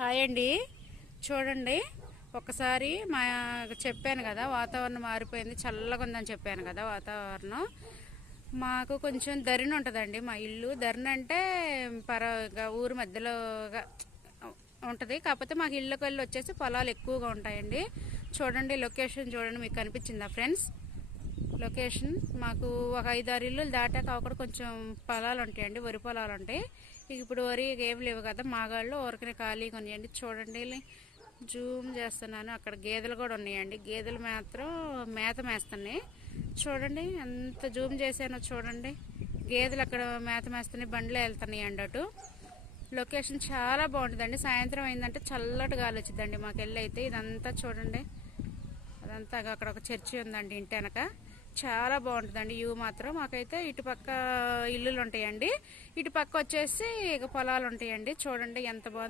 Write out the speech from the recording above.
Hi అండి. చూడండి, ఒకసారి చెప్పాను కదా వాతావరణం మారిపోయింది, చల్లగా ఉందని చెప్పాను కదా. వాతావరణం మాకు కొంచెం దరిని ఉంటుందండి. మా ఇల్లు దరిని అంటే ఊరు మధ్యలో ఉంటుంది. కాకపోతే మాకు ఇళ్ళకి వెళ్ళి వచ్చేసి పొలాలు ఎక్కువగా ఉంటాయండి. చూడండి, లొకేషన్ చూడండి, మీకు కనిపించిందా ఫ్రెండ్స్? లొకేషన్ మాకు ఒక 5-6 ఇల్లులు దాటాక అక్కడ కొంచెం పొలాలు ఉంటాయండి, వరి పొలాలు ఉంటాయి. ఇప్పుడు వరి ఏం లేవు కదా, మాగాళ్ళు ఊరికనే ఖాళీగా ఉన్నాయండి. చూడండి, జూమ్ చేస్తున్నాను, అక్కడ గేదెలు కూడా ఉన్నాయండి. గేదెలు మాత్రం మేత మేస్తున్నాయి. చూడండి ఎంత జూమ్ చేశానో చూడండి. గేదెలు అక్కడ మేత మేస్తున్నాయి, బండ్లో వెళ్తున్నాయి అండి అటు. లొకేషన్ చాలా బాగుంటుందండి. సాయంత్రం అయిందంటే చల్లటి గాలి వచ్చిందండి మాకు వెళ్ళి అయితే. ఇదంతా చూడండి, అదంతా అక్కడ ఒక చర్చి ఉందండి ఇంటి వెనక. చాలా బాగుంటుందండి వ్యూ మాత్రం. మాకైతే ఇటుపక్క ఇల్లులు ఉంటాయండి, ఇటు పక్క వచ్చేసి ఇక పొలాలు ఉంటాయండి. చూడండి ఎంత బాగుంది.